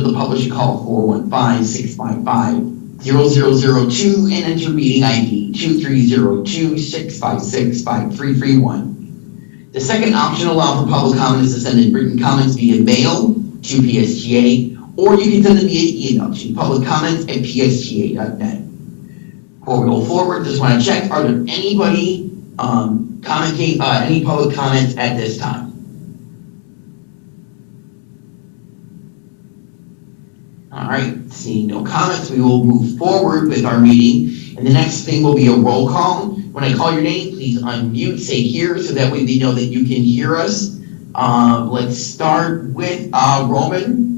the public should call 415-655-0002 and enter meeting ID 2302-656-5331. The second option allows for public comments to send in written comments via mail to PSTA, or you can send them via email to publiccomments@psta.net. Before we go forward, just want to check, are there anybody commenting, any public comments at this time? All right, seeing no comments, we will move forward with our meeting. And the next thing will be a roll call. When I call your name, please unmute, say here, so that way we know that you can hear us. Let's start with Roman.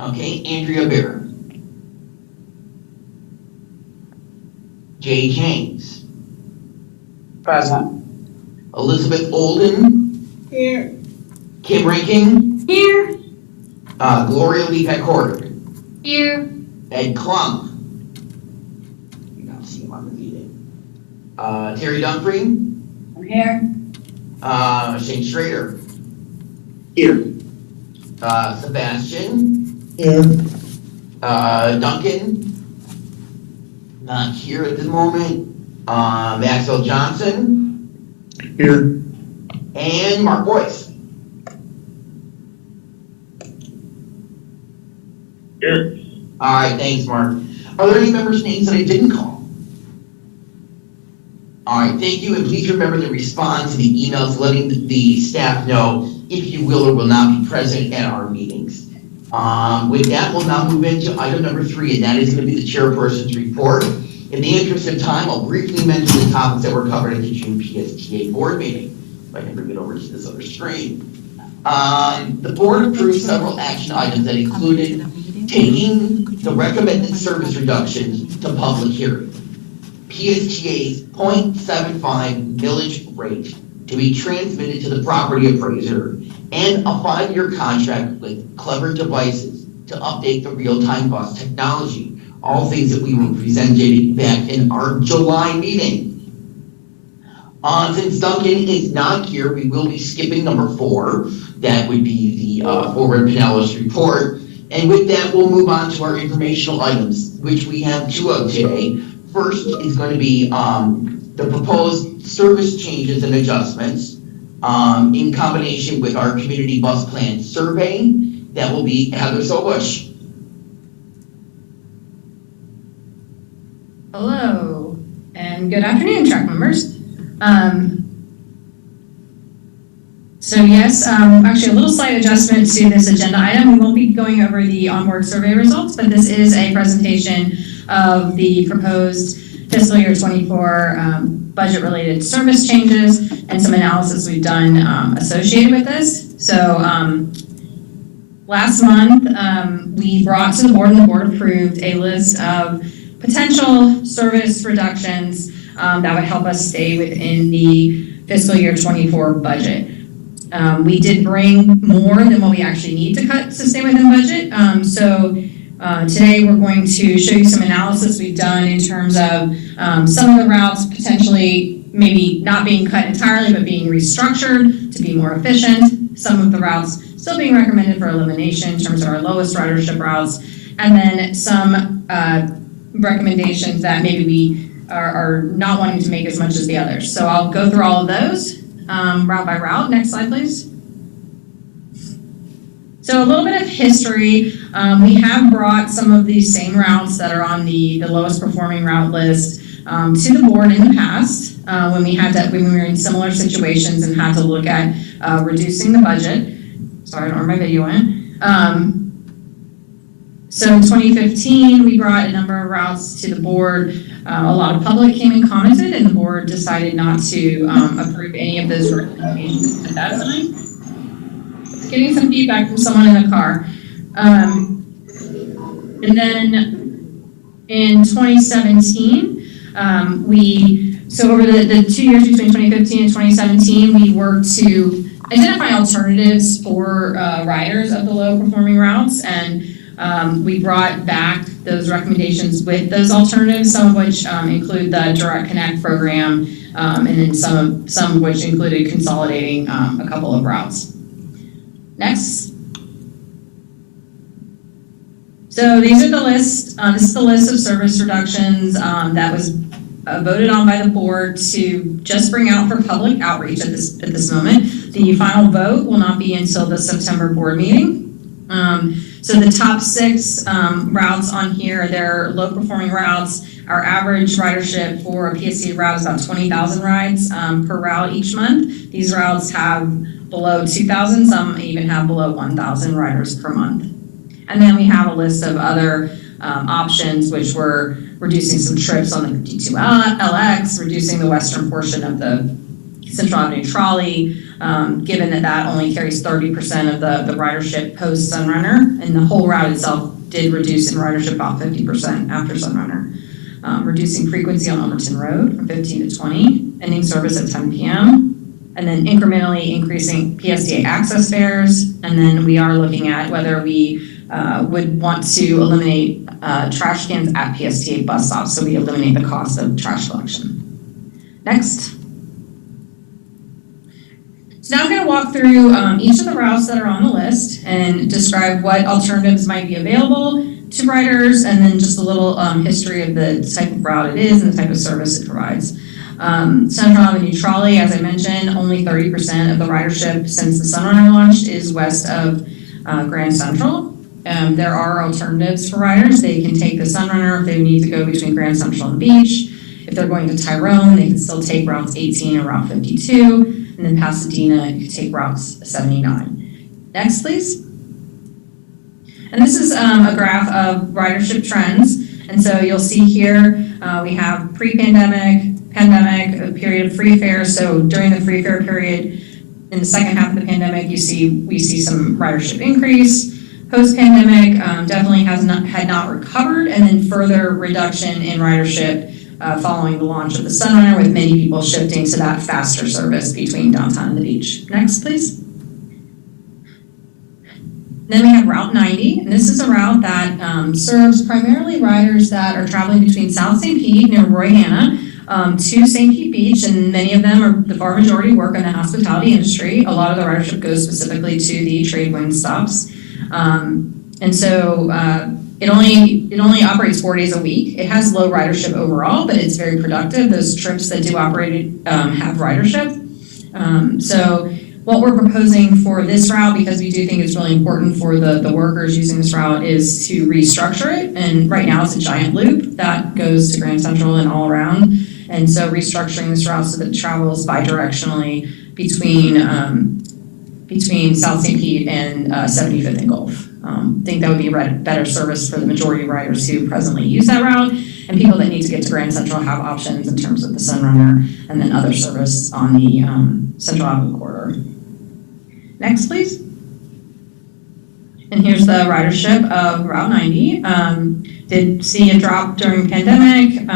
Okay, Andrea Bear. Jay James. Present. Elizabeth Olden. Here. Kim Ranking. Here. Gloria Lee Peckord. Here. Ed Klump. You don't see him on the meeting. Terry Dunphy. I'm here. Shane Schrader. Here. Sebastian. Here. Duncan. Not here at the moment. Maxwell Johnson. Here. And Mark Boyce. Here. All right, thanks, Mark. Are there any members' names that I didn't call? All right, thank you, and please remember to respond to the emails letting the staff know if you will or will not be present at our meetings. With that, we'll now move into item number 3, and that is going to be the chairperson's report. In the interest of time, I'll briefly mention the topics that were covered at the June PSTA board meeting. If I can bring it over to this other screen. The board approved several action items that included taking the recommended service reductions to public hearing, PSTA's 0.75 millage rate to be transmitted to the property appraiser, and a 5-year contract with Clever Devices to update the real-time bus technology. All things that we were presented back in our July meeting. Since Duncan is not here, we will be skipping number 4. That would be the Forward Pinellas report. And with that, we'll move on to our informational items, which we have 2 of today. First is going to be the proposed service changes and adjustments in combination with our community bus plan survey. That will be Heather Sobush. Hello, and good afternoon, TRAC members. So yes, actually a little slight adjustment to this agenda item. We won't be going over the onboard survey results, but this is a presentation of the proposed fiscal year 24 budget-related service changes and some analysis we've done associated with this. So last month, we brought to the board, and the board approved a list of potential service reductions that would help us stay within the fiscal year 24 budget. We did bring more than what we actually need to cut to stay within budget. Today we're going to show you some analysis we've done in terms of some of the routes potentially maybe not being cut entirely, but being restructured to be more efficient. Some of the routes still being recommended for elimination in terms of our lowest ridership routes. And then some recommendations that maybe we are not wanting to make as much as the others. So I'll go through all of those route by route. Next slide, please. So a little bit of history. We have brought some of these same routes that are on the lowest performing route list to the board in the past when we were in similar situations and had to look at reducing the budget. Sorry, I don't know where my video went. So in 2015, we brought a number of routes to the board. A lot of public came and commented, and the board decided not to approve any of those recommendations at that time. Getting some feedback from someone in the car. And then in 2017, so over the 2 years between 2015 and 2017, we worked to identify alternatives for riders of the low performing routes, and we brought back those recommendations with those alternatives, some of which include the Direct Connect program, and then some of which included consolidating a couple of routes. Next. So these are the list. This is the list of service reductions that was voted on by the board to just bring out for public outreach at this moment. The final vote will not be until the September board meeting. So the top 6 routes on here, they're low performing routes. Our average ridership for a PSTA route is about 20,000 rides per route each month. These routes have below 2,000, some even have below 1,000 riders per month. And then we have a list of other options, which were reducing some trips on the 52LX, reducing the western portion of the Central Avenue Trolley, given that that only carries 30% of the ridership post Sunrunner, and the whole route itself did reduce in ridership about 50% after Sunrunner. Reducing frequency on Overton Road from 15 to 20, ending service at 10 p.m., and then incrementally increasing PSTA access fares, and then we are looking at whether we would want to eliminate trash cans at PSTA bus stops, so we eliminate the cost of trash collection. Next. So now I'm going to walk through each of the routes that are on the list and describe what alternatives might be available to riders, and then just a little history of the type of route it is and the type of service it provides. Central Avenue Trolley, as I mentioned, only 30% of the ridership since the Sunrunner launched is west of Grand Central. There are alternatives for riders. They can take the Sunrunner if they need to go between Grand Central and Beach. If they're going to Tyrone, they can still take routes 18 or Route 52. And then Pasadena, you can take routes 79. Next, please. And this is a graph of ridership trends. And so you'll see here we have pre-pandemic, pandemic, a period of free fare. So during the free fare period, in the second half of the pandemic, we see some ridership increase. Post-pandemic, definitely had not recovered, and then further reduction in ridership following the launch of the Sunrunner, with many people shifting to that faster service between downtown and the beach. Next, please. Then we have Route 90, and this is a route that serves primarily riders that are traveling between South St. Pete near Roy Hanna to St. Pete Beach, and many of them are, the far majority work in the hospitality industry. A lot of the ridership goes specifically to the trade wind stops. And so it only operates 4 days a week. It has low ridership overall, but it's very productive. Those trips that do operate have ridership. So what we're proposing for this route, because we do think it's really important for the workers using this route, is to restructure it. And right now it's a giant loop that goes to Grand Central and all around. And so restructuring this route so that it travels bidirectionally between South St. Pete and 75th and Gulf. I think that would be a better service for the majority of riders who presently use that route, and people that need to get to Grand Central have options in terms of the Sunrunner and then other service on the Central Avenue corridor. Next, please. And here's the ridership of Route 90. Did see a drop during pandemic,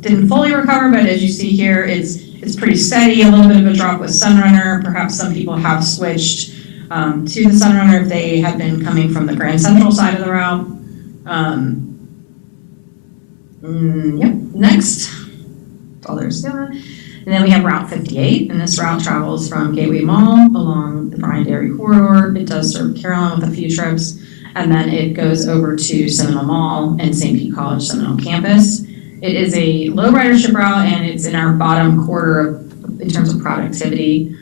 didn't fully recover, but as you see here, it's pretty steady, a little bit of a drop with Sunrunner. Perhaps some people have switched to the Sunrunner if they had been coming from the Grand Central side of the route. Yep, next. That's all there's to that. And then we have Route 58, and this route travels from Gateway Mall along the Bryan Dairy Corridor. It does serve Carolyn with a few trips, and then it goes over to Seminole Mall and St. Pete College Seminole campus. It is a low ridership route, and it's in our bottom quarter in terms of productivity.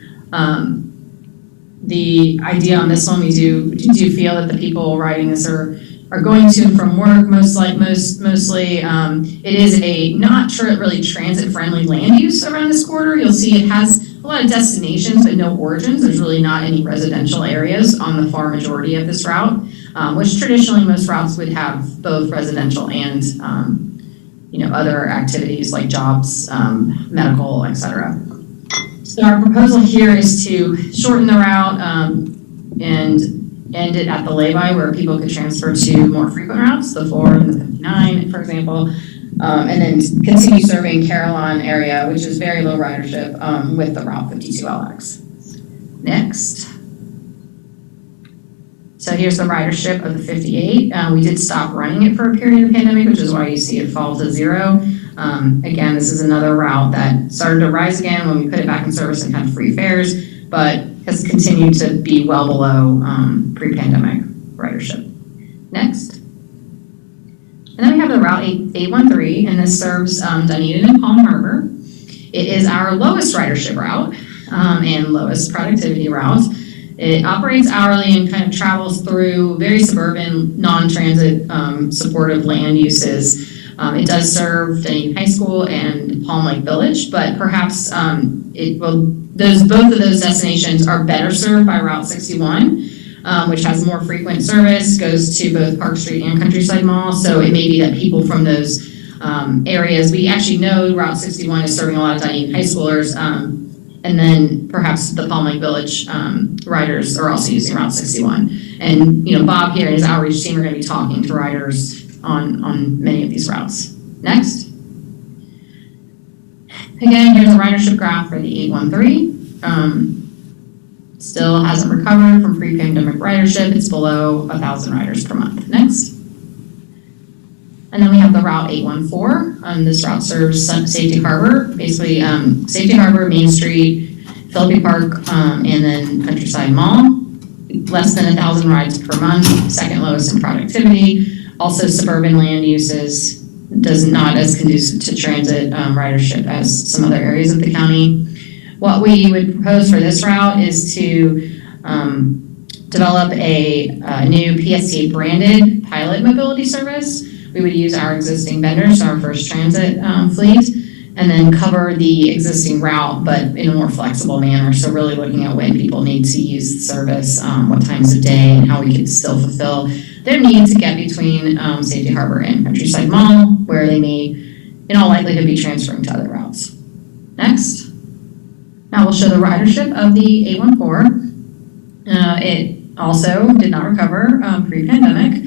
The idea on this one, we do feel that the people riding this are going to and from work mostly. It is a not really transit-friendly land use around this corridor. You'll see it has a lot of destinations but no origins. There's really not any residential areas on the far majority of this route, which traditionally most routes would have both residential and other activities like jobs, medical, etc. So our proposal here is to shorten the route and end it at the lay-by, where people could transfer to more frequent routes, the 4 and the 59, for example, and then continue serving Carolyn area, which is very low ridership, with the Route 52LX. Next. So here's the ridership of the 58. We did stop running it for a period of the pandemic, which is why you see it fall to 0. Again, this is another route that started to rise again when we put it back in service and had free fares, but has continued to be well below pre-pandemic ridership. Next. And then we have the Route 813, and this serves Dunedin and Palm Harbor. It is our lowest ridership route and lowest productivity route. It operates hourly and kind of travels through very suburban, non-transit supportive land uses. It does serve Dunedin High School and Palm Lake Village, but perhaps both of those destinations are better served by Route 61, which has more frequent service, goes to both Park Street and Countryside Mall. So it may be that people from those areas, we actually know Route 61 is serving a lot of Dunedin high schoolers, and then perhaps the Palm Lake Village riders are also using Route 61. And Bob here and his outreach team are going to be talking to riders on many of these routes. Next. Again, here's a ridership graph for the 813. Still hasn't recovered from pre-pandemic ridership. It's below 1,000 riders per month. Next. And then we have the Route 814. This route serves Safety Harbor, basically Safety Harbor, Main Street, Philippi Park, and then Countryside Mall. Less than 1,000 rides per month, second lowest in productivity. Also suburban land uses, does not as conducive to transit ridership as some other areas of the county. What we would propose for this route is to develop a new PSTA branded pilot mobility service. We would use our existing vendors, our First Transit fleet, and then cover the existing route, but in a more flexible manner. So really looking at when people need to use the service, what times of day, and how we can still fulfill their need to get between Safety Harbor and Countryside Mall, where they may, in all likelihood, be transferring to other routes. Next. Now we'll show the ridership of the 814. It also did not recover pre-pandemic.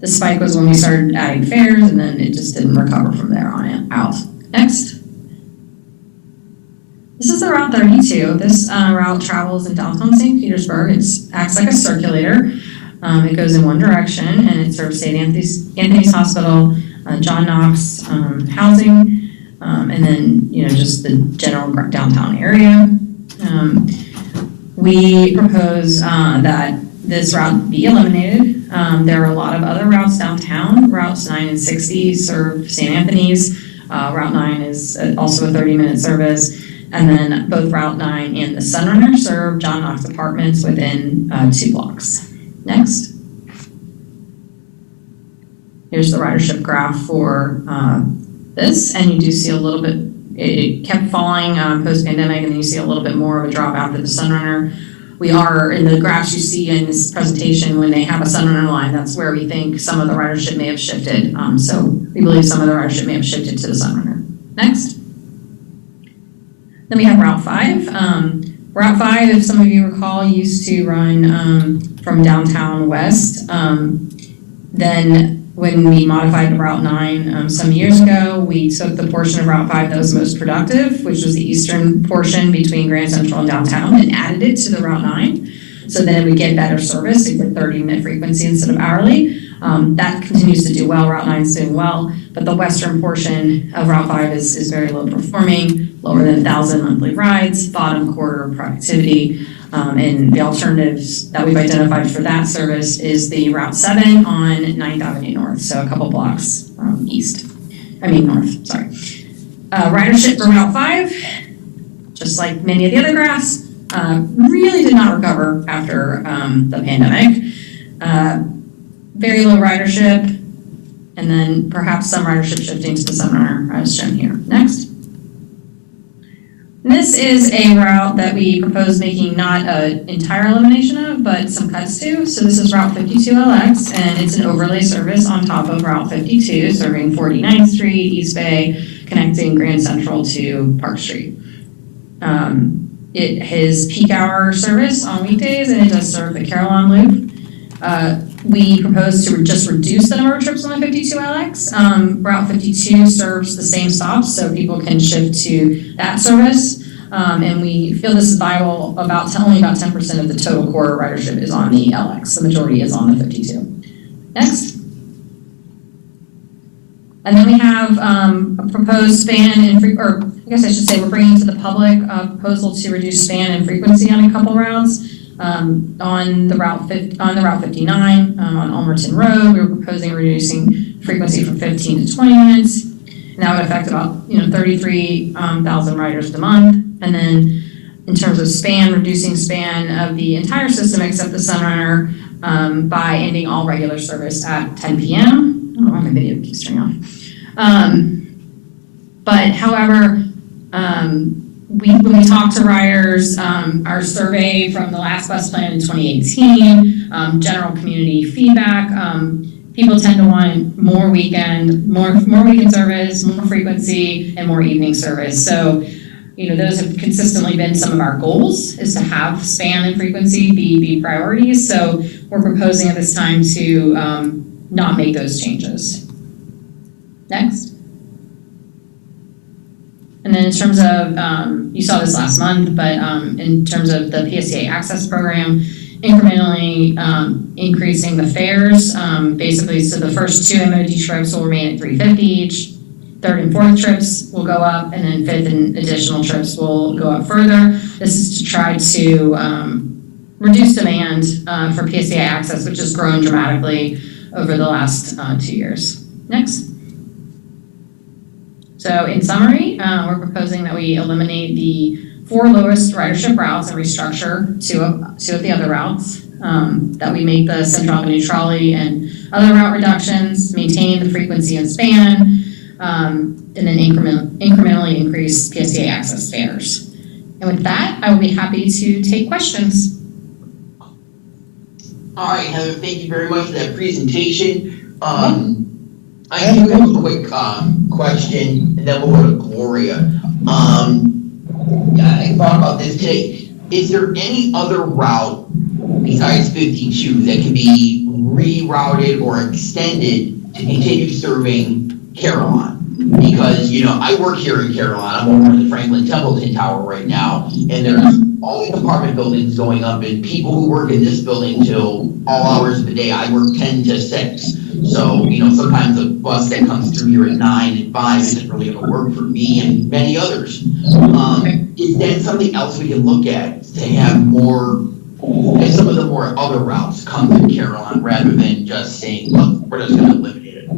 The spike was when we started adding fares, and then it just didn't recover from there on out. Next. This is the Route 32. This route travels in downtown St. Petersburg. It acts like a circulator. It goes in one direction, and it serves St. Anthony's Hospital, John Knox housing, and then just the general downtown area. We propose that this route be eliminated. There are a lot of other routes downtown. Routes 9 and 60 serve St. Anthony's. Route 9 is also a 30-minute service. And then both Route 9 and the Sunrunner serve John Knox apartments within 2 blocks. Next. Here's the ridership graph for this, and you do see a little bit, it kept falling post-pandemic, and then you see a little bit more of a drop after the Sunrunner. We are, in the graphs you see in this presentation, when they have a Sunrunner line, that's where we think some of the ridership may have shifted. So we believe some of the ridership may have shifted to the Sunrunner. Next. Then we have Route 5. Route 5, if some of you recall, used to run from downtown west. Then when we modified to Route 9 some years ago, we took the portion of Route 5 that was most productive, which was the eastern portion between Grand Central and downtown, and added it to the Route 9. So then we get better service, so 30-minute frequency instead of hourly. That continues to do well. Route 9 is doing well, but the western portion of Route 5 is very low performing, lower than 1,000 monthly rides, bottom quarter of productivity. And the alternatives that we've identified for that service is the Route 7 on 9th Avenue North, so a couple blocks north, sorry. Ridership for Route 5, just like many of the other graphs, really did not recover after the pandemic. Very low ridership, and then perhaps some ridership shifting to the Sunrunner as shown here. Next. This is a route that we propose making not an entire elimination of, but some cuts to. So this is Route 52LX, and it's an overlay service on top of Route 52, serving 49th Street, East Bay, connecting Grand Central to Park Street. It has peak hour service on weekdays, and it does serve the Carillon Loop. We propose to just reduce the number of trips on the 52LX. Route 52 serves the same stops, so people can shift to that service. And we feel this is viable. Only about 10% of the total core ridership is on the LX. The majority is on the 52. Next. And then we have a proposed span and I guess I should say, we're bringing to the public a proposal to reduce span and frequency on a couple routes. On the Route 59, on Almerton Road, we were proposing reducing frequency from 15 to 20 minutes. And that would affect about, 33,000 riders a month. And then in terms of span, reducing span of the entire system except the Sunrunner by ending all regular service at 10 p.m. I don't know why my video keeps turning off. But however, when we talk to riders, our survey from the last bus plan in 2018, general community feedback, people tend to want more weekend service, more frequency, and more evening service. So, those have consistently been some of our goals, is to have span and frequency be priorities. So we're proposing at this time to not make those changes. Next. And then in terms of, you saw this last month, but in terms of the PSTA access program, incrementally increasing the fares, basically, so the first 2 MOD trips will remain at $3.50 each, third and fourth trips will go up, and then fifth and additional trips will go up further. This is to try to reduce demand for PSTA access, which has grown dramatically over the last 2 years. Next. So in summary, we're proposing that we eliminate the 4 lowest ridership routes and restructure 2 of the other routes, that we make the Central Avenue Trolley and other route reductions, maintain the frequency and span, and then incrementally increase PSTA access fares. And with that, I will be happy to take questions. All right, Heather, thank you very much for that presentation. I do have a quick question, and then we'll go to Gloria. I thought about this today. Is there any other route besides 52 that can be rerouted or extended to continue serving Carillon? Because, I work here in Carillon. I'm over in the Franklin Templeton Tower right now, and there's all these apartment buildings going up, and people who work in this building till all hours of the day. I work 10 to 6. So, sometimes a bus that comes through here at 9 and 5 isn't really going to work for me and many others. Is that something else we can look at to have more, some of the more other routes come to Carillon rather than just saying, look, we're just going to eliminate it?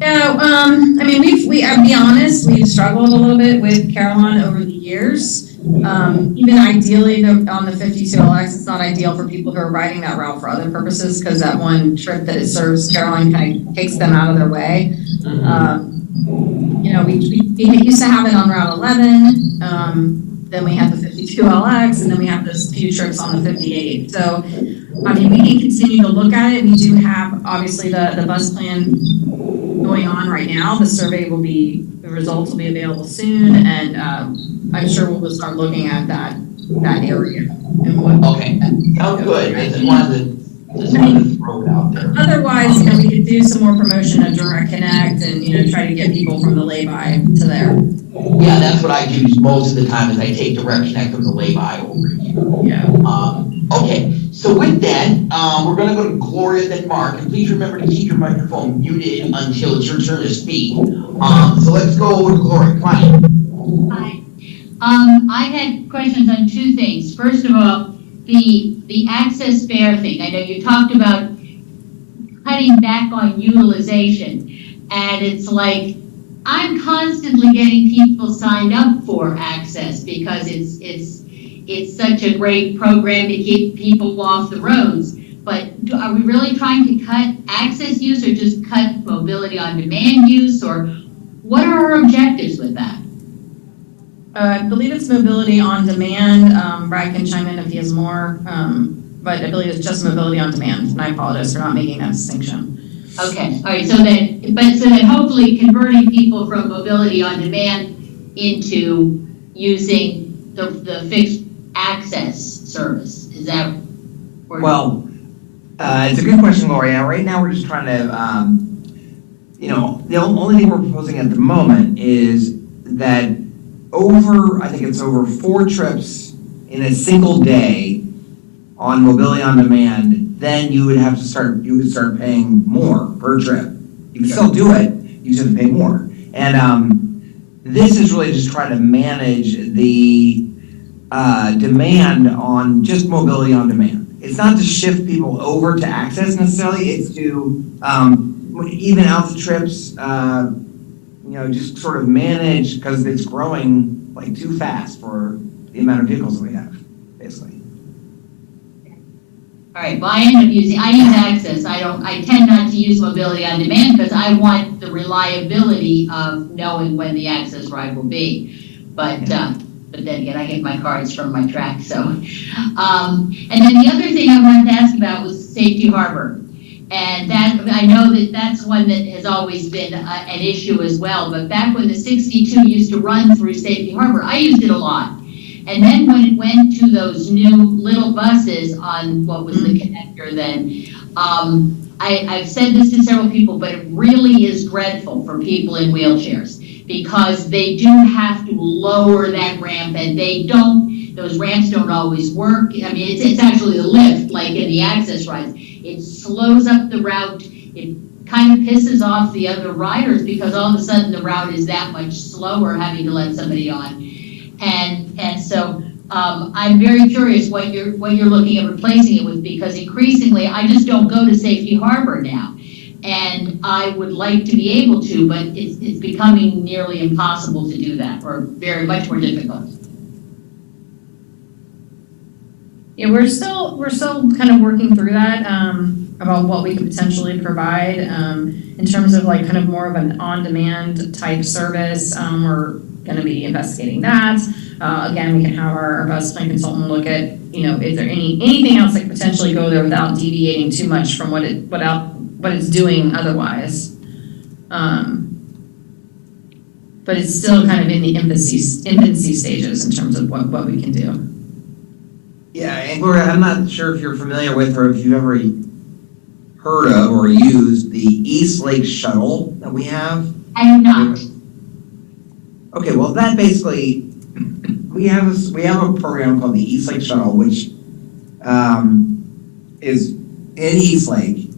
No, I'll be honest, we've struggled a little bit with Carillon over the years. Even ideally on the 52LX, it's not ideal for people who are riding that route for other purposes, because that one trip that it serves Carillon kind of takes them out of their way. We used to have it on Route 11, then we had the 52LX, and then we have those few trips on the 58. So, we can continue to look at it. We do have, obviously, the bus plan going on right now. The results will be available soon, and I'm sure we'll start looking at that area. And okay, sounds good. I just wanted to throw it out there. Otherwise, we could do some more promotion of Direct Connect and, try to get people from the lay-by to there. Yeah, that's what I do most of the time is I take Direct Connect from the lay-by over here. Yeah. Okay, so with that, we're going to go to Gloria, then Mark, and please remember to keep your microphone muted until it's your turn to speak. So let's go over to Gloria. Come on. Hi. I had questions on 2 things. First of all, the access fare thing. I know you talked about cutting back on utilization, and it's like I'm constantly getting people signed up for access because it's such a great program to keep people off the roads. But are we really trying to cut access use or just cut mobility on demand use, or what are our objectives with that? I believe it's mobility on demand. Bryan can chime in if he has more, but I believe it's just mobility on demand. And I apologize for not making that distinction. Okay, all right. So then hopefully converting people from mobility on demand into using the fixed access service. Is that? Well, it's a good question, Gloria. Right now, we're just trying to, the only thing we're proposing at the moment is that I think it's over 4 trips in a single day on mobility on demand, then you would start paying more per trip. You can still do it, you just have to pay more. And This is really just trying to manage the demand on just mobility on demand. It's not to shift people over to access necessarily, it's to even out the trips, just sort of manage, because it's growing like too fast for the amount of vehicles that we have, basically. All right, well, I use access. I tend not to use mobility on demand because I want the reliability of knowing when the access ride will be. But then again, I get my cards from my TRAC, so. And then the other thing I wanted to ask about was Safety Harbor. And that, I know that that's one that has always been an issue as well, but back when the 62 used to run through Safety Harbor, I used it a lot. And then when it went to those new little buses on what was the connector then, I've said this to several people, but it really is dreadful for people in wheelchairs because they do have to lower that ramp and those ramps don't always work. I mean, it's actually a lift, like in the access rides. It slows up the route. It kind of pisses off the other riders because all of a sudden the route is that much slower having to let somebody on. And so I'm very curious what you're looking at replacing it with, because increasingly I just don't go to Safety Harbor now. And I would like to be able to, but it's becoming nearly impossible to do that, or very much more difficult. Yeah, we're still kind of working through that about what we could potentially provide in terms of like kind of more of an on-demand type service. We're going to be investigating that. Again, we can have our bus plan consultant look at, is there anything else that could potentially go there without deviating too much from what it's doing otherwise. But it's still kind of in the infancy stages in terms of what we can do. Yeah, and Gloria, I'm not sure if you're familiar with or if you've ever heard of or used the East Lake Shuttle that we have. I have not. Okay, well, that basically, we have a program called the East Lake Shuttle, which is in East Lake,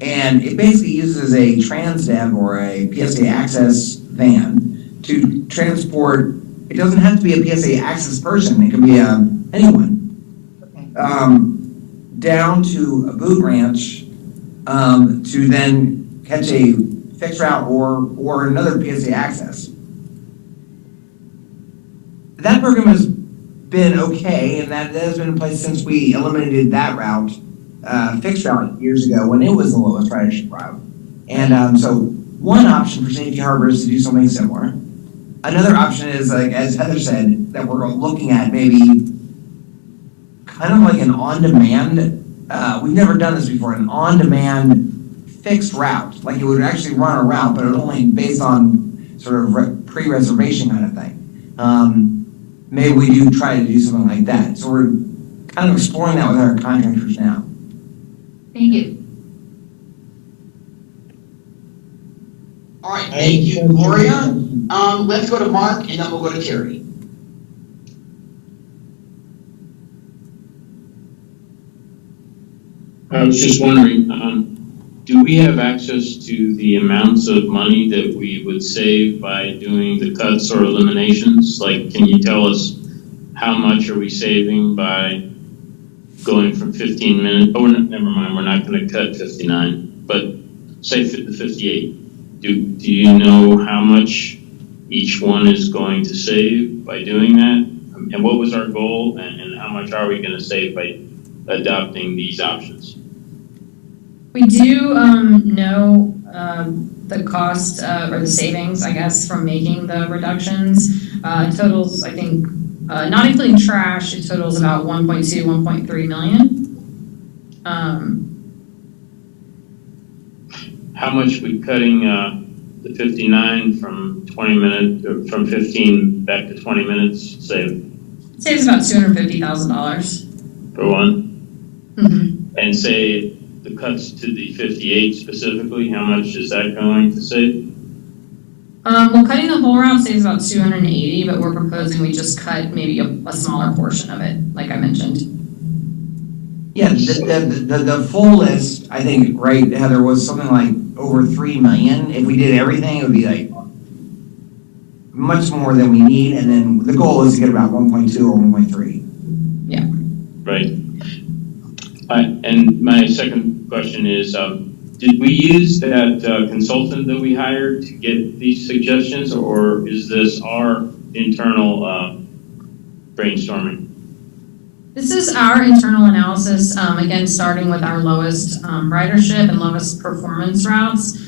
and it basically uses a TransDev or a PSA access van to transport. It doesn't have to be a PSA access person; it can be anyone. Down to a boot ranch to then catch a fixed route or another PSA access. That program has been okay, and that has been in place since we eliminated that route, fixed route years ago when it was the lowest ridership route. And so one option for Safety Harbor is to do something similar. Another option is, like as Heather said, that we're looking at maybe kind of like an on-demand, we've never done this before, an on-demand fixed route. Like it would actually run a route, but it would only based on sort of pre-reservation kind of thing. Maybe we do try to do something like that. So we're kind of exploring that with our contractors now. Thank you. All right, thank you, Gloria. Let's go to Mark, and then we'll go to Terry. I was just wondering, do we have access to the amounts of money that we would save by doing the cuts or eliminations? Like, can you tell us how much are we saving by going from 15 minutes? Oh, never mind, we're not going to cut 59, but say the 58. Do you know how much each one is going to save by doing that? And what was our goal, and how much are we going to save by adopting these options? We do know the cost or the savings, I guess, from making the reductions. It totals, I think, not including trash, it totals about 1.2, 1.3 million. How much we cutting the 59 from 20 minutes, or from 15 back to 20 minutes save? Saves about $250,000. For one? Mm-hmm. And say the cuts to the 58 specifically, how much is that going to save? Well, cutting the whole route saves about 280, but we're proposing we just cut maybe a smaller portion of it, like I mentioned. Yeah, the full list, I think, right, Heather, was something like over 3 million. If we did everything, it would be like much more than we need, and then the goal is to get about 1.2 or 1.3. Right. And my second question is, did we use that consultant that we hired to get these suggestions, or is this our internal brainstorming? This is our internal analysis, again, starting with our lowest ridership and lowest performance routes.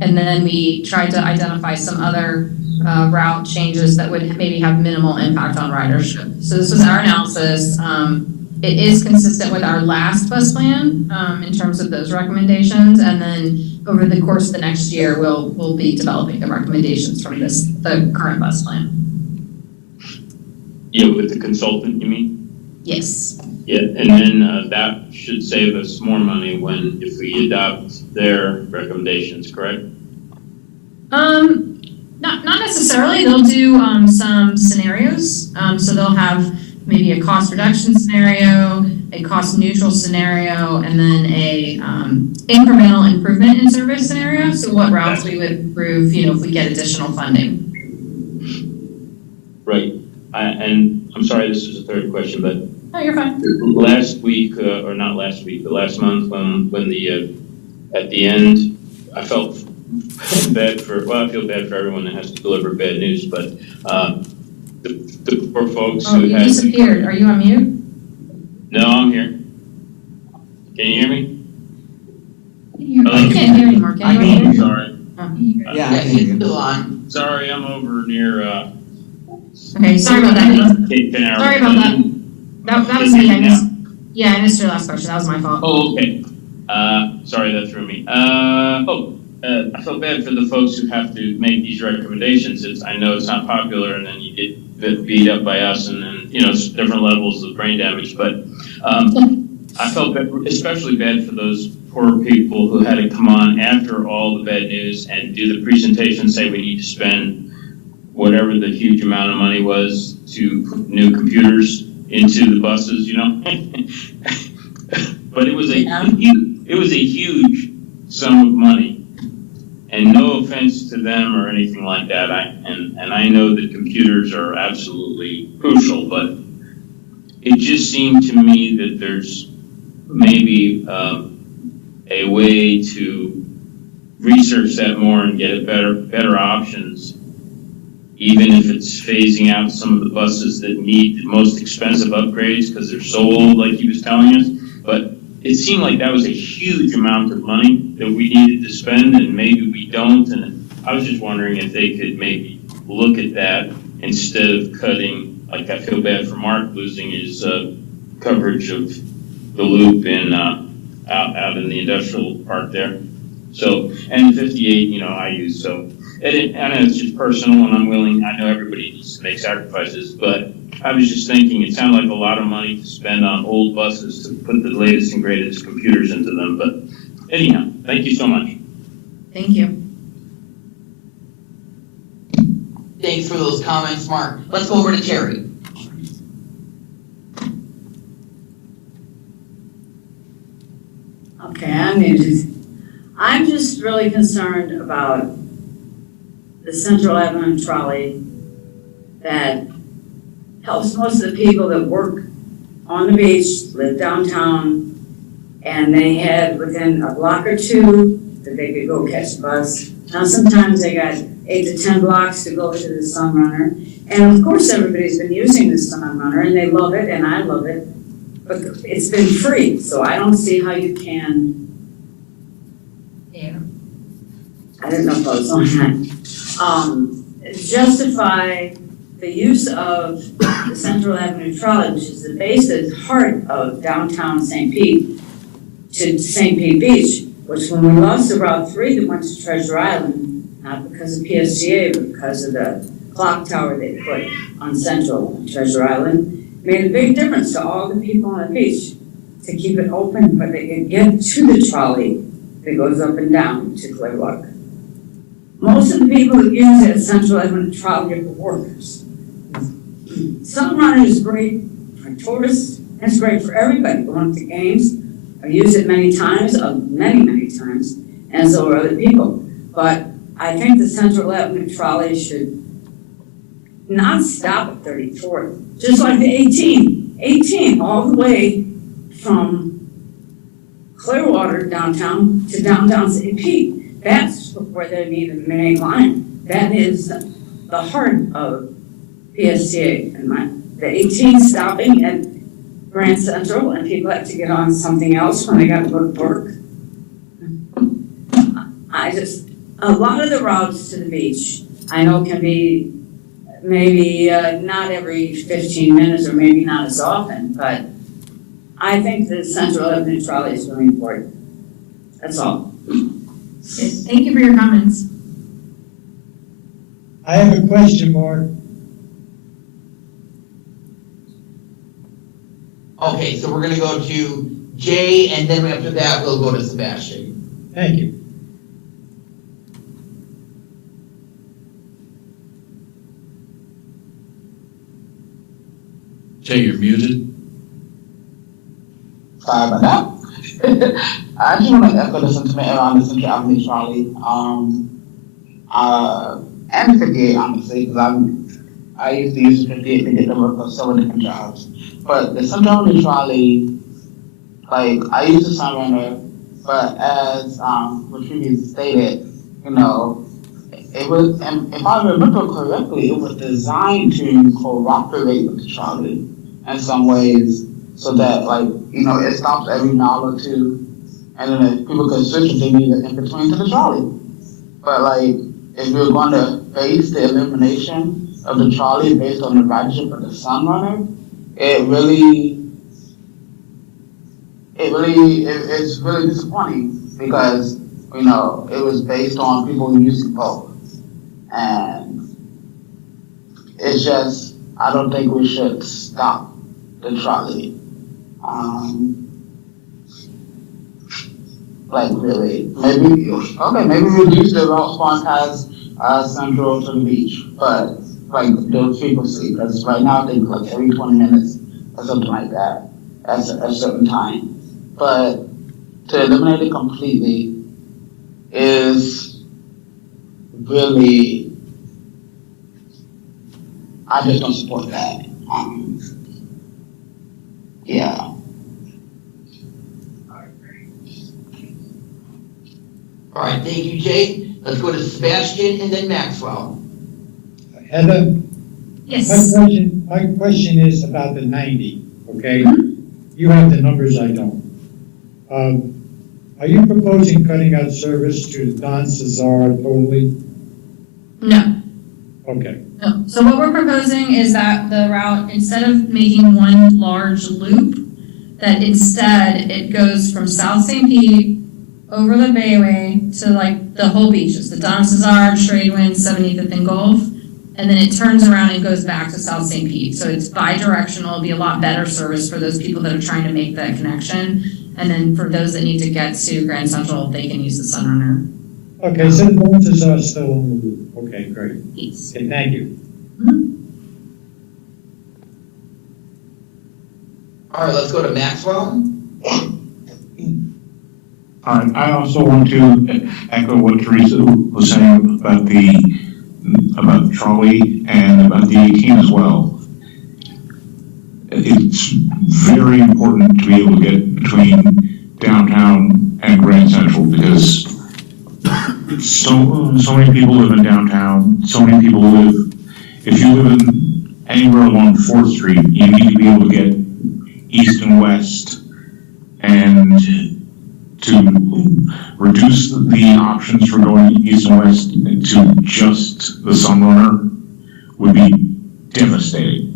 And then we tried to identify some other route changes that would maybe have minimal impact on ridership. So this was our analysis. It is consistent with our last bus plan in terms of those recommendations. And then over the course of the next year, we'll be developing the recommendations from the current bus plan. Yeah, with the consultant, you mean? Yes. Yeah, and then that should save us more money if we adopt their recommendations, correct? Not necessarily. They'll do some scenarios. So they'll have maybe a cost reduction scenario, a cost neutral scenario, and then a incremental improvement in service scenario. So what routes we would improve, if we get additional funding. Right. And I'm sorry, this is a third question, but Oh, you're fine. last week, or not last week, but last month, when the at the end, I felt bad I feel bad for everyone that has to deliver bad news, but the poor folks Oh, who you had disappeared. Are you on mute? No, I'm here. Can you hear me? I can't hear anymore. I Can you can hear? Sorry. Yeah, I can hear you. Still on. Sorry, I'm over near Okay, sorry about that. Cape Canaveral. Sorry about that. That was me. I missed your last question. That was my fault. Oh, okay. Sorry, that threw me. I felt bad for the folks who have to make these recommendations. I know it's not popular, and then you get beat up by us, and then, it's different levels of brain damage. But I felt especially bad for those poor people who had to come on after all the bad news and do the presentation, say we need to spend whatever the huge amount of money was to put new computers into the buses, But it was a huge sum of money, and no offense to them or anything like that. I know that computers are absolutely crucial, but it just seemed to me that there's maybe a way to research that more and get better options, even if it's phasing out some of the buses that need the most expensive upgrades because they're so old, like he was telling us. But it seemed like that was a huge amount of money that we needed to spend, and maybe we don't. And I was just wondering if they could maybe look at that instead of cutting, like I feel bad for Mark losing his coverage of the loop in out in the industrial park there. So, and 58, I use, so. I know it's just personal, and I know everybody needs to make sacrifices, but I was just thinking it sounded like a lot of money to spend on old buses to put the latest and greatest computers into them. But anyhow, thank you so much. Thank you. Thanks for those comments, Mark. Let's go over to Terry. Okay, I'm just really concerned about the Central Avenue trolley that helps most of the people that work on the beach, live downtown, and they had within a block or two that they could go catch a bus. Now sometimes they got 8 to 10 blocks to go to the Sun Runner. And of course everybody's been using the Sun Runner and they love it and I love it. But it's been free, so I don't see how you can. I didn't know if I was on that. Justify the use of the Central Avenue trolley, which is the basic heart of downtown St. Pete, to St. Pete Beach, which when we lost the Route 3 that went to Treasure Island, not because of PSGA, but because of the clock tower they put on Central and Treasure Island, made a big difference to all the people on the beach to keep it open, but they could get to the trolley that goes up and down to Clearwater. Most of the people that use that Central Avenue trolley are workers. Sun Runner is great for tourists, and it's great for everybody going to games. I've used it many times, many times, and so are other people. But I think the Central Avenue trolley should not stop at 34th, just like the 18 all the way from Clearwater downtown to downtown St. Pete. That's where they need the main line. That is the heart of PSTA. And the 18 stopping at Grand Central, and people have to get on something else when they got to go to work. A lot of the routes to the beach, I know can be maybe not every 15 minutes or maybe not as often, but I think the Central Avenue trolley is really important. That's all. Okay, thank you for your comments. I have a question, Mark. Okay, so we're gonna go to Jay, and then after that, we'll go to Sebastian. Thank you. Jay, you're muted. Sorry about that. I just want to echo the sentiment around the Central Avenue trolley. And 58, honestly, because I used to use 58 to get to work for several different jobs. But the Central Avenue trolley, like, I used the Sunrunner, but as Latrice stated, you know, it was, and if I remember correctly, it was designed to cooperate with the trolley in some ways, so that, like, you know, it stops every mile or two, and then if people could switch if they need it in between to the trolley. But, like, if we're going to base the elimination of the trolley based on the ridership of the Sunrunner, it's really disappointing, because, you know, it was based on people using both. And it's just, I don't think we should stop the trolley. Like, really, maybe reduce the route Spontaneous Central to the beach, but like the frequency, because right now I think like every 20 minutes or something like that at a certain time. But to eliminate it completely is really, I just don't support that. Yeah. All right, thank you, Jay. Let's go to Sebastian and then Maxwell. Heather, Yes. my question is about the 90, okay? You have the numbers, I don't. Are you proposing cutting out service to Don Cesar totally? No. Okay. No. So what we're proposing is that the route, instead of making one large loop, that instead it goes from South St. Pete over the Bayway to like the whole beaches, the Don Cesar, Tradewind, 75th and Gulf, and then it turns around and goes back to South St. Pete. So it's bi-directional, it'll be a lot better service for those people that are trying to make that connection. And then for those that need to get to Grand Central, they can use the Sunrunner. Okay, so the Don Cesar is still on the loop. Okay, great. Yes. Okay, thank you. All right, let's go to Maxwell. I also want to echo what Teresa was saying about the trolley and about the 18 as well. It's very important to be able to get between downtown and Grand Central, because so many people live in downtown, so many people live, if you live in anywhere along 4th Street, you need to be able to get east and west, and to reduce the options for going east and west to just the Sunrunner would be devastating.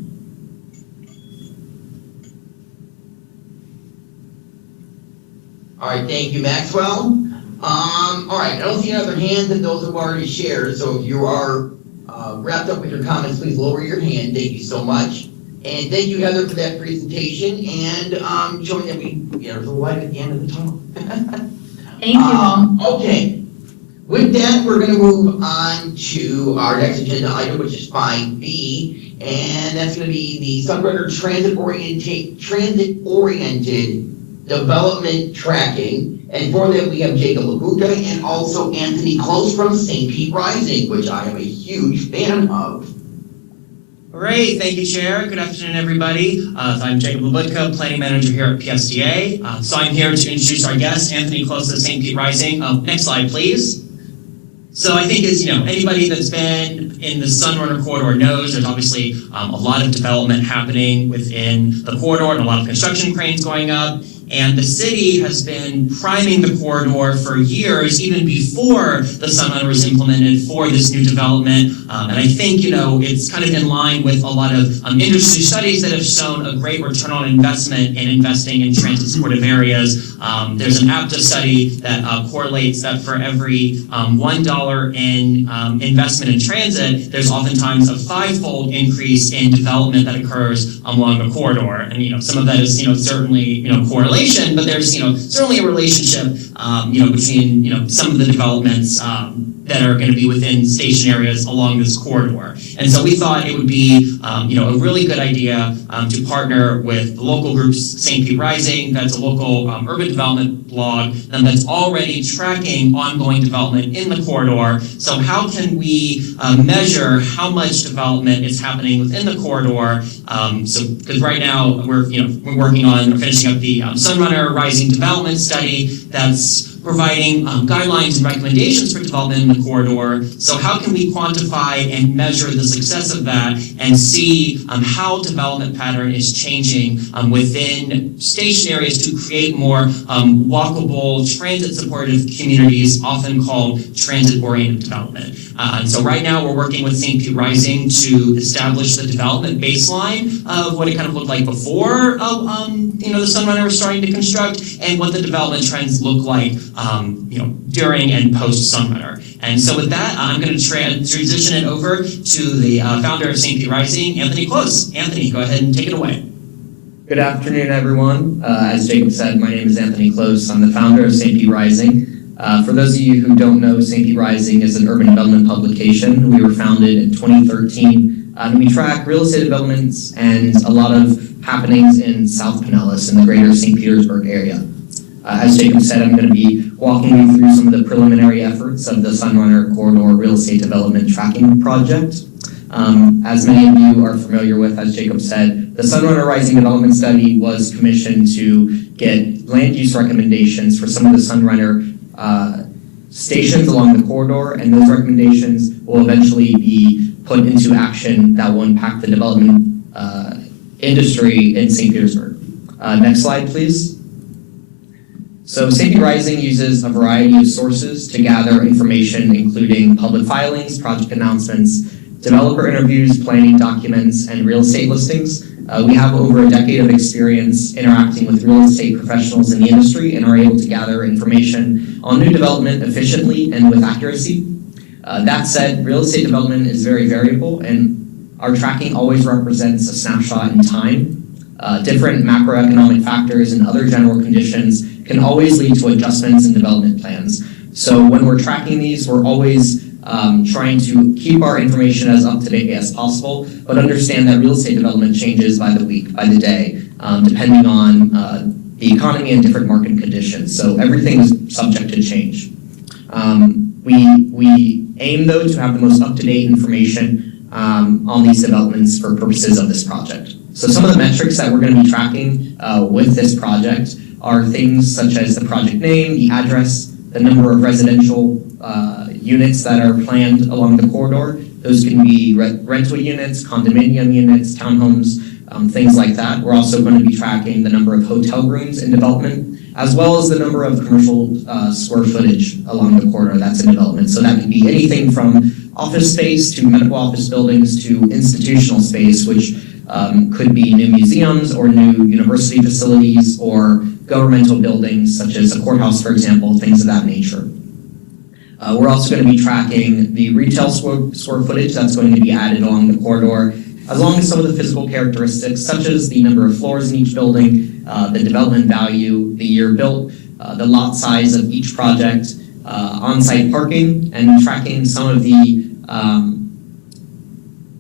All right, thank you, Maxwell. All right, I don't see any other hands than those who already shared, so if you are wrapped up with your comments, please lower your hand. Thank you so much. And thank you, Heather, for that presentation and showing that there's a light at the end of the tunnel. Thank you all. Okay, with that, we're going to move on to our next agenda item, which is 5B, and that's going to be the Sunrunner transit-oriented development tracking. And for that, we have Jacob Labuca and also Anthony Close from St. Pete Rising, which I am a huge fan of. Great, thank you, Chair. Good afternoon, everybody. So I'm Jacob Labutka, Planning Manager here at PSDA. So I'm here to introduce our guest, Anthony Close of St. Pete Rising. Next slide, please. So I think as anybody that's been in the Sunrunner corridor knows, there's obviously a lot of development happening within the corridor and a lot of construction cranes going up. And the city has been priming the corridor for years, even before the Sunrunner was implemented for this new development. And I think, it's kind of in line with a lot of industry studies that have shown a great return on investment in investing in transit supportive areas. There's an APTA study that correlates that for every $1 in investment in transit, there's oftentimes a 5-fold increase in development that occurs along the corridor. And, some of that is, certainly, correlation. But there's certainly a relationship between some of the developments that are going to be within station areas along this corridor. And so we thought it would be a really good idea to partner with the local groups, St. Pete Rising, that's a local urban development blog, and that's already tracking ongoing development in the corridor. So how can we measure how much development is happening within the corridor? Because right now we're working on finishing up the Sunrunner Rising Development Study that's providing guidelines and recommendations for development in the corridor. So how can we quantify and measure the success of that and see how development pattern is changing within station areas to create more walkable, transit-supportive communities, often called transit-oriented development. And so right now we're working with St. Pete Rising to establish the development baseline of what it kind of looked like before the Sunrunner was starting to construct and what the development trends look like during and post Sunrunner. And so with that, I'm going to transition it over to the founder of St. Pete Rising, Anthony Close. Anthony, go ahead and take it away. Good afternoon, everyone. As Jacob said, my name is Anthony Close. I'm the founder of St. Pete Rising. For those of you who don't know, St. Pete Rising is an urban development publication. We were founded in 2013, and we track real estate developments and a lot of happenings in South Pinellas in the greater St. Petersburg area. As Jacob said, I'm going to be walking you through some of the preliminary efforts of the Sunrunner Corridor Real Estate Development Tracking Project. As many of you are familiar with, as Jacob said, the Sunrunner Rising Development Study was commissioned to get land use recommendations for some of the Sunrunner stations along the corridor, and those recommendations will eventually be put into action that will impact the development industry in St. Petersburg. Next slide, please. So St. Pete Rising uses a variety of sources to gather information, including public filings, project announcements, developer interviews, planning documents, and real estate listings. We have over a decade of experience interacting with real estate professionals in the industry and are able to gather information on new development efficiently and with accuracy. That said, real estate development is very variable, and our tracking always represents a snapshot in time. Different macroeconomic factors and other general conditions can always lead to adjustments in development plans. So when we're tracking these, we're always trying to keep our information as up-to-date as possible, but understand that real estate development changes by the week, by the day, depending on the economy and different market conditions. So everything is subject to change. We aim, though, to have the most up-to-date information on these developments for purposes of this project. So some of the metrics that we're going to be tracking with this project are things such as the project name, the address, the number of residential units that are planned along the corridor. Those can be rental units, condominium units, townhomes, things like that. We're also going to be tracking the number of hotel rooms in development, as well as the number of commercial square footage along the corridor that's in development. So that could be anything from office space to medical office buildings to institutional space, which could be new museums or new university facilities or governmental buildings such as a courthouse, for example, things of that nature. We're also going to be tracking the retail square footage that's going to be added along the corridor, as long as some of the physical characteristics such as the number of floors in each building, the development value, the year built, the lot size of each project, on-site parking, and tracking some of the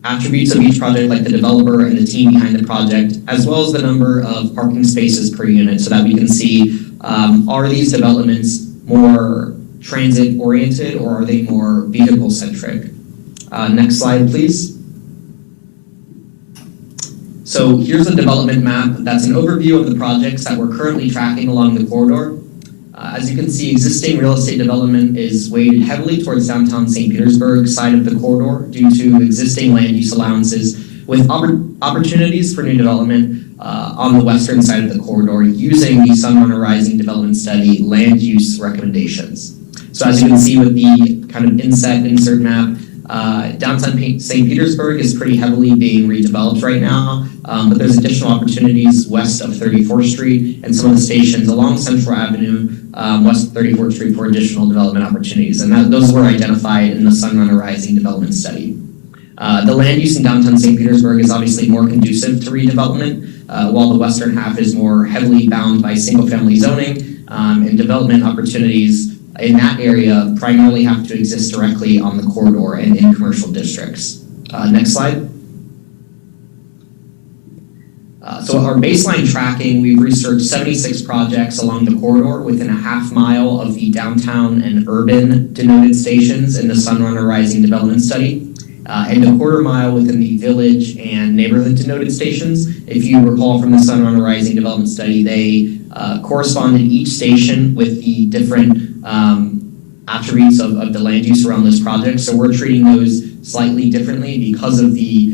attributes of each project, like the developer and the team behind the project, as well as the number of parking spaces per unit, so that we can see, are these developments more transit-oriented or are they more vehicle-centric? Next slide, please. So here's a development map that's an overview of the projects that we're currently tracking along the corridor. As you can see, existing real estate development is weighted heavily towards downtown St. Petersburg side of the corridor due to existing land use allowances, with opportunities for new development on the western side of the corridor using the Sunrunner Rising Development Study land use recommendations. So as you can see with the kind of insert map, downtown St. Petersburg is pretty heavily being redeveloped right now, but there's additional opportunities west of 34th Street and some of the stations along Central Avenue, west of 34th Street for additional development opportunities. And those were identified in the Sunrunner Rising Development Study. The land use in downtown St. Petersburg is obviously more conducive to redevelopment, while the western half is more heavily bound by single-family zoning, and development opportunities in that area primarily have to exist directly on the corridor and in commercial districts. Next slide. So our baseline tracking, we've researched 76 projects along the corridor within a half mile of the downtown and urban denoted stations in the Sunrunner Rising Development Study, and a quarter mile within the village and neighborhood denoted stations. If you recall from the Sunrunner Rising Development Study, they corresponded each station with the different attributes of the land use around those projects. So we're treating those slightly differently because of the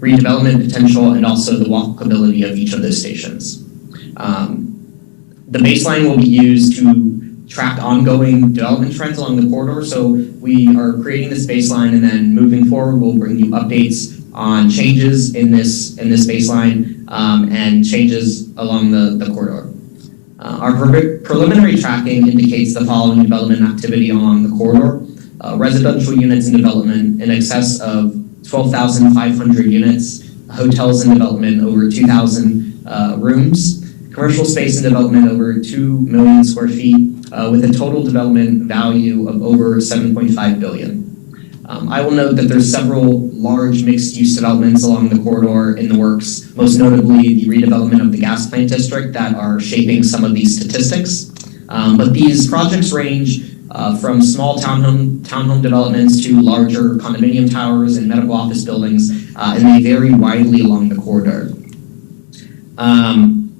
redevelopment potential and also the walkability of each of those stations. The baseline will be used to track ongoing development trends along the corridor. So we are creating this baseline, and then moving forward, we'll bring you updates on changes in this baseline and changes along the corridor. Our preliminary tracking indicates the following development activity along the corridor. Residential units in development in excess of 12,500 units, hotels in development over 2,000 rooms, commercial space in development over 2 million square feet, with a total development value of over 7.5 billion. I will note that there's several large mixed-use developments along the corridor in the works, most notably the redevelopment of the gas plant district that are shaping some of these statistics. But these projects range from small townhome developments to larger condominium towers and medical office buildings, and they vary widely along the corridor.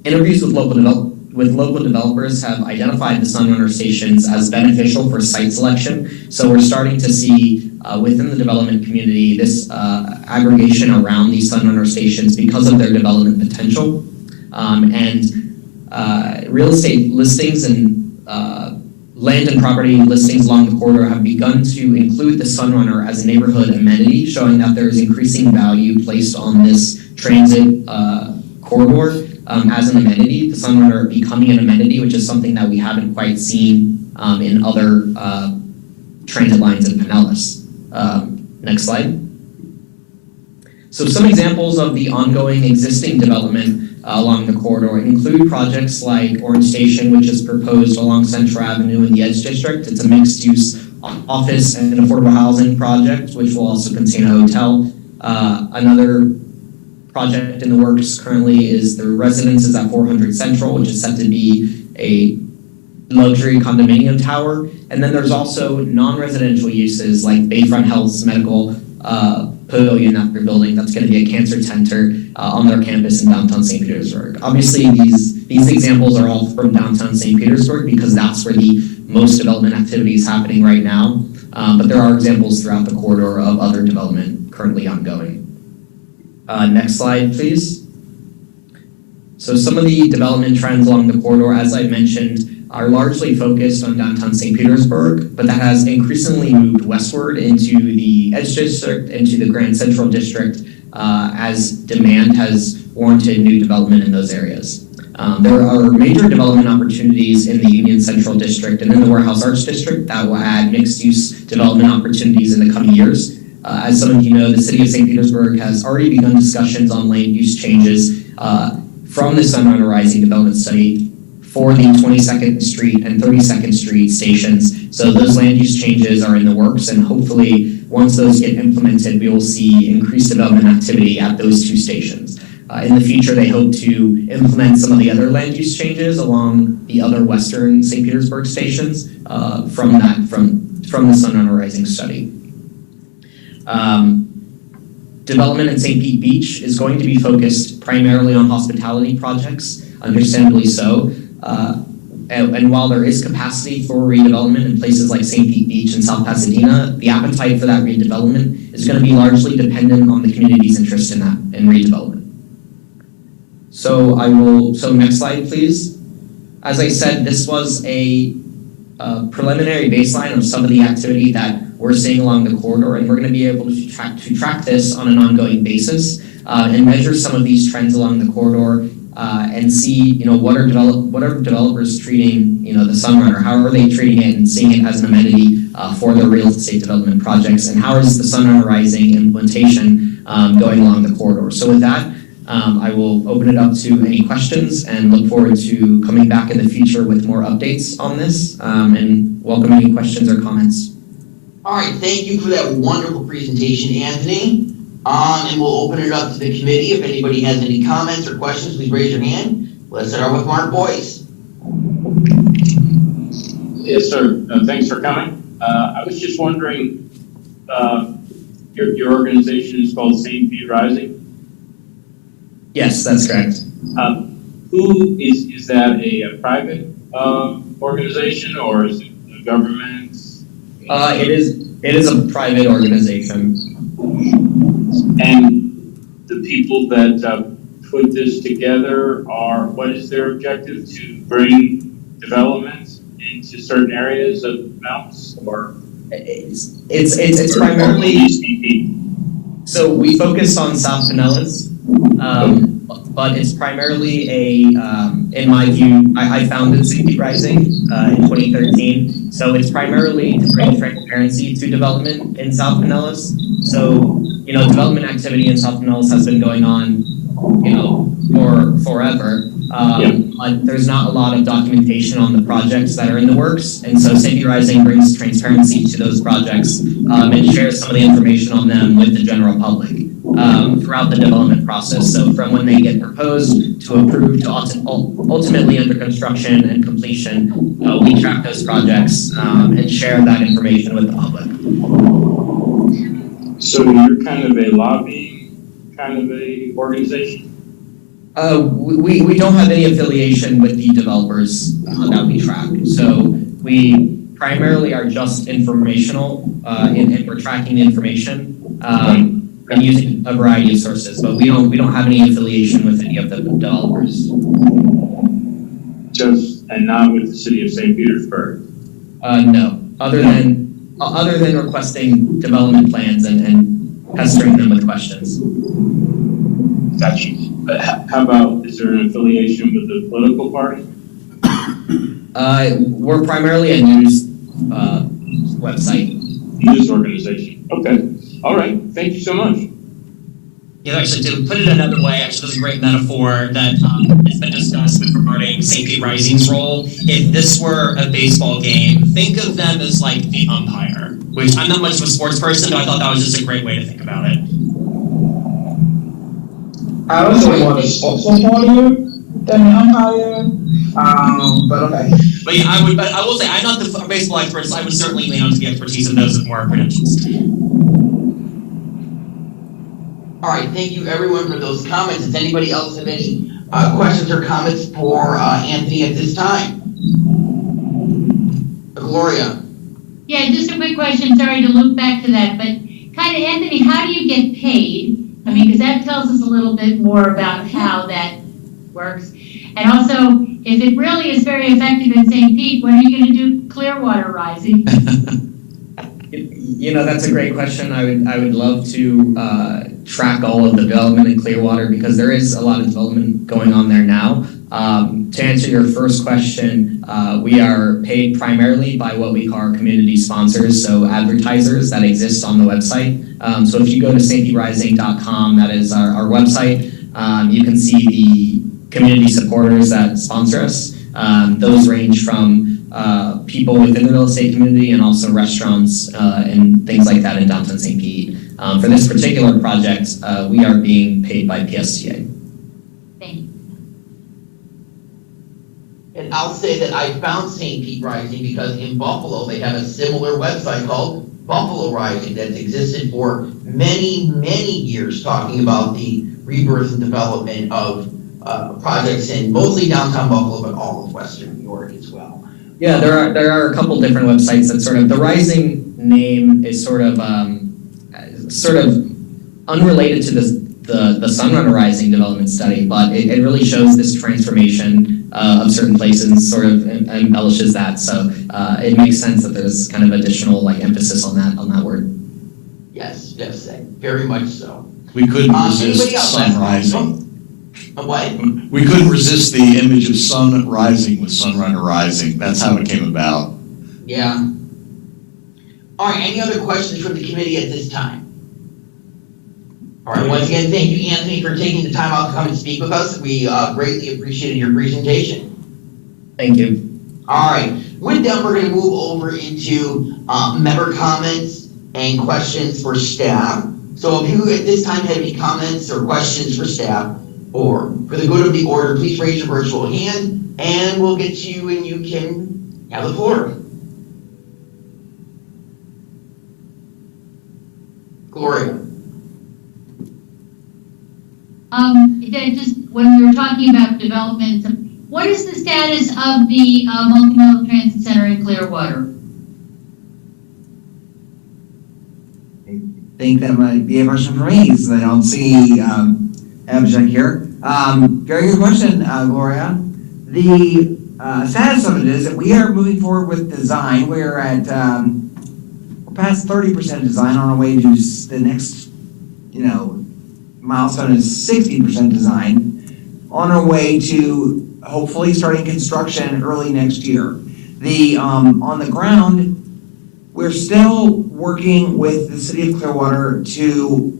Interviews with local developers have identified the Sunrunner stations as beneficial for site selection. So we're starting to see within the development community this aggregation around these Sunrunner stations because of their development potential. Real estate listings and land and property listings along the corridor have begun to include the Sunrunner as a neighborhood amenity, showing that there is increasing value placed on this transit corridor as an amenity, the Sunrunner becoming an amenity, which is something that we haven't quite seen in other transit lines in Pinellas. Next slide. So some examples of the ongoing existing development along the corridor include projects like Orange Station, which is proposed along Central Avenue in the Edge District. It's a mixed-use office and affordable housing project, which will also contain a hotel. Another project in the works currently is the Residences at 400 Central, which is set to be a luxury condominium tower. And then there's also non-residential uses like Bayfront Health's medical pavilion that they're building that's going to be a cancer center on their campus in downtown St. Petersburg. Obviously, these examples are all from downtown St. Petersburg because that's where the most development activity is happening right now. But there are examples throughout the corridor of other development currently ongoing. Next slide, please. So some of the development trends along the corridor, as I mentioned, are largely focused on downtown St. Petersburg, but that has increasingly moved westward into the Edge District, into the Grand Central District, as demand has warranted new development in those areas. There are major development opportunities in the Union Central District and in the Warehouse Arts District that will add mixed-use development opportunities in the coming years. As some of you know, the City of St. Petersburg has already begun discussions on land use changes from the Sunrunner Rising Development Study for the 22nd Street and 32nd Street stations. So those land use changes are in the works, and hopefully once those get implemented, we will see increased development activity at those two stations. In the future, they hope to implement some of the other land use changes along the other western St. Petersburg stations from the Sunrunner Rising study. Development in St. Pete Beach is going to be focused primarily on hospitality projects, understandably so. And while there is capacity for redevelopment in places like St. Pete Beach and South Pasadena, the appetite for that redevelopment is going to be largely dependent on the community's interest in redevelopment. So next slide, please. As I said, this was a preliminary baseline of some of the activity that we're seeing along the corridor, and we're going to be able to track this on an ongoing basis and measure some of these trends along the corridor and see, what are developers treating, the Sunrunner? How are they treating it and seeing it as an amenity for their real estate development projects? And how is the Sunrunner Rising implementation going along the corridor? So with that, I will open it up to any questions and look forward to coming back in the future with more updates on this and welcome any questions or comments. All right, thank you for that wonderful presentation, Anthony. And we'll open it up to the committee. If anybody has any comments or questions, please raise your hand. Let's start with Mark Boyce. Yes, sir. Thanks for coming. I was just wondering, your organization is called St. Pete Rising? Yes, that's correct. Who is that a private organization or is it a government? It is a private organization. And the people that put this together what is their objective? To bring development into certain areas of mountains or? It's primarily, so we focus on South Pinellas, but it's primarily in my view, I founded St. Pete Rising in 2013, so it's primarily to bring transparency to development in South Pinellas. So, development activity in South Pinellas has been going on, for forever, but there's not a lot of documentation on the projects that are in the works, and so St. Pete Rising brings transparency to those projects and shares some of the information on them with the general public throughout the development process. So from when they get proposed to approved to ultimately under construction and completion, we track those projects and share that information with the public. So you're kind of a lobbying kind of a organization? We don't have any affiliation with the developers that we track. So we primarily are just informational and we're tracking the information and using a variety of sources, but we don't have any affiliation with any of the developers. And not with the city of St. Petersburg? No, other than requesting development plans and pestering them with questions. Gotcha. But how about, is there an affiliation with the political party? We're primarily a news website. News organization. Okay. All right. Thank you so much. Yeah, actually, to put it another way, actually, there's a great metaphor that has been discussed with regarding St. Pete Rising's role. If this were a baseball game, think of them as like the umpire, which I'm not much of a sports person, but I thought that was just a great way to think about it. I also want a sports reporter than an umpire, but okay. But yeah, I will say, I'm not the baseball expert, so I would certainly lean onto the expertise of those with more credentials. All right, thank you everyone for those comments. Does anybody else have any questions or comments for Anthony at this time? Gloria. Yeah, just a quick question, sorry to loop back to that, but kind of, Anthony, how do you get paid? I mean, because that tells us a little bit more about how that works. And also, if it really is very effective in St. Pete, when are you going to do Clearwater Rising? That's a great question. I would love to track all of the development in Clearwater because there is a lot of development going on there now. To answer your first question, we are paid primarily by what we call our community sponsors, so advertisers that exist on the website. So if you go to stpeterising.com, that is our website, you can see the community supporters that sponsor us. Those range from people within the real estate community and also restaurants and things like that in downtown St. Pete. For this particular project, we are being paid by PSTA. Thank you. And I'll say that I found St. Pete Rising because in Buffalo, they have a similar website called Buffalo Rising that's existed for many, many years, talking about the rebirth and development of projects in mostly downtown Buffalo, but all of Western New York as well. Yeah, there are a couple different websites that sort of, the Rising name is sort of unrelated to the Sunrunner Rising development study, but it really shows this transformation of certain places and sort of embellishes that. So it makes sense that there's kind of additional like emphasis on that word. Yes, very much so. We couldn't Anybody resist else? sun rising. What? We couldn't resist the image of sun rising with Sunrunner Rising. That's how it came about. Yeah. All right, any other questions from the committee at this time? All right, once again, thank you, Anthony, for taking the time out to come and speak with us. We greatly appreciated your presentation. Thank you. All right, with that, we're going to move over into member comments and questions for staff. So if you at this time have any comments or questions for staff, or for the good of the order, please raise your virtual hand and we'll get to you and you can have the floor. Gloria. Just when we were talking about development, what is the status of the multimodal transit center in Clearwater? I think that might be a question for me, since I don't see Abhishek here. Very good question, Gloria. The status of it is that we are moving forward with design. We're at we're past 30% design, on our way to the next, milestone is 60% design, on our way to hopefully starting construction early next year. The on the ground, we're still working with the city of Clearwater to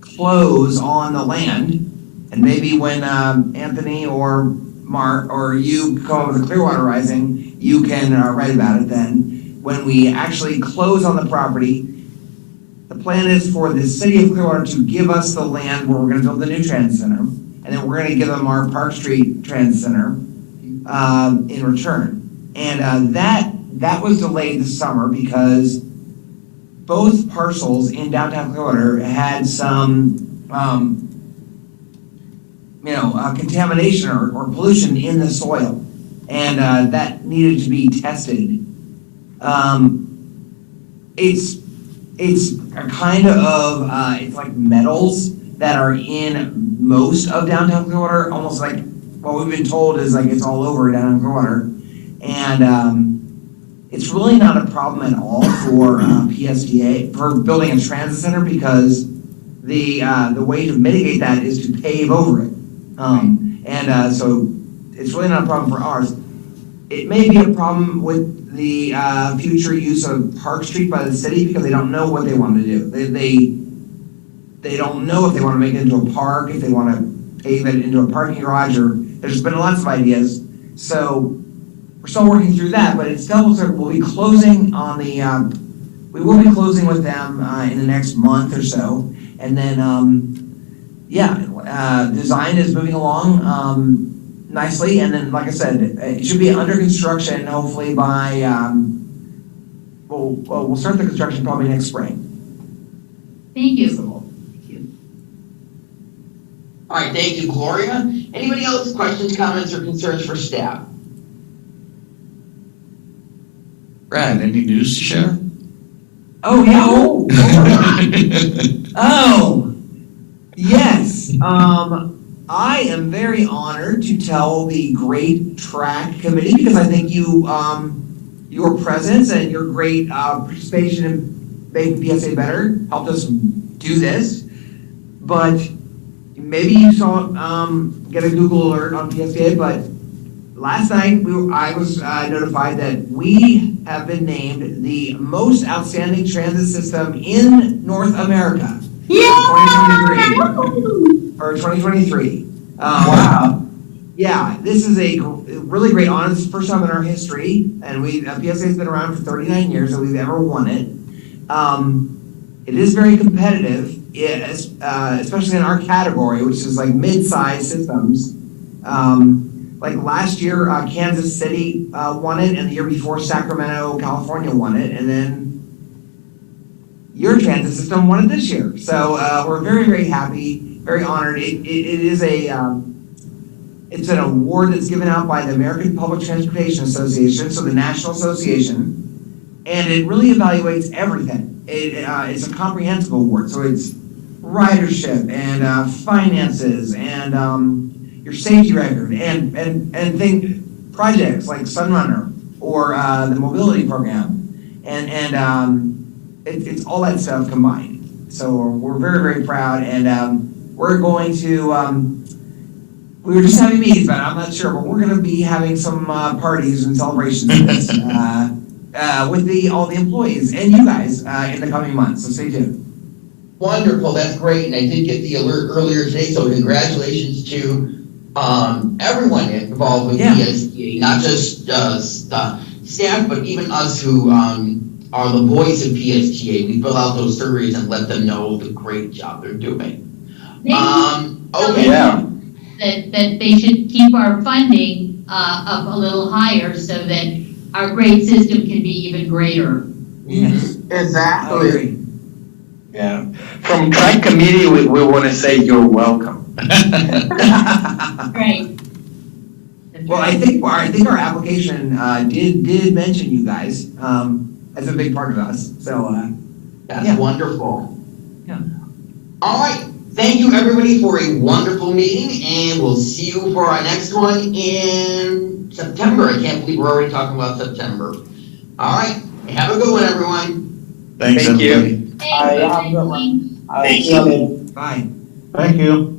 close on the land, and maybe when Anthony or Mark or you come up with a Clearwater Rising, you can write about it then. When we actually close on the property, the plan is for the city of Clearwater to give us the land where we're going to build the new transit center, and then we're going to give them our Park Street Transit Center in return. And that was delayed this summer because both parcels in downtown Clearwater had some contamination or pollution in the soil, and that needed to be tested. It's a kind of it's like metals that are in most of downtown Clearwater, almost like what we've been told is like it's all over downtown Clearwater, and it's really not a problem at all for PSTA for building a transit center, because the way to mitigate that is to pave over it, so it's really not a problem for ours. It may be a problem with the future use of Park Street by the city, because they don't know what they want to do. They don't know if they want to make it into a park, if they want to pave it into a parking garage, or there's been lots of ideas. So we're still working through that, but it's still we'll be closing on the we will be closing with them in the next month or so, and then design is moving along nicely, and then, like I said, it should be under construction hopefully by, we'll start the construction probably next spring. Thank you. All right, thank you, Gloria. Anybody else, questions, comments, or concerns for staff? Brad, any news to share? Oh, yeah. Oh, yes. I am very honored to tell the great TRAC committee, because I think your presence and your great participation in making PSA better helped us do this. But maybe you saw get a Google alert on PSA, but last night I was notified that we have been named the most outstanding transit system in North America. Yeah! 2023. Or 2023. Wow. Yeah, this is a really great honor. This is the first time in our history, and PSA has been around for 39 years, that we've ever won it. It is very competitive, yes, especially in our category, which is like mid-sized systems. Like last year, Kansas City won it, and the year before, Sacramento, California won it, and then your transit system won it this year. So we're very, very happy, very honored. It is it's an award that's given out by the American Public Transportation Association, so the national association, and it really evaluates everything. It's a comprehensive award, so it's ridership and finances and your safety record and projects like Sunrunner or the mobility program, and it's all that stuff combined. So we're very, very proud, and we're going to. We were just having meetings, but I'm not sure, but we're going to be having some parties and celebrations with this, with all the employees and you guys in the coming months. So stay tuned. Wonderful, that's great, and I did get the alert earlier today, so congratulations to everyone involved with PSTA, not just staff, but even us who are the voice of PSTA. We fill out those surveys and let them know the great job they're doing. Okay. Yeah. That they should keep our funding up a little higher so that our great system can be even greater. Yes. Exactly. Yeah. From TRAC committee, we want to say you're welcome. Right. Well, I think our application did mention you guys as a big part of us. So that's wonderful. Yeah. All right. Thank you, everybody, for a wonderful meeting, and we'll see you for our next one in September. I can't believe we're already talking about September. All right. Have a good one, everyone. Thanks, Thank you. everybody. Thank you. Have a good one. Thank you. Bye. Thank you.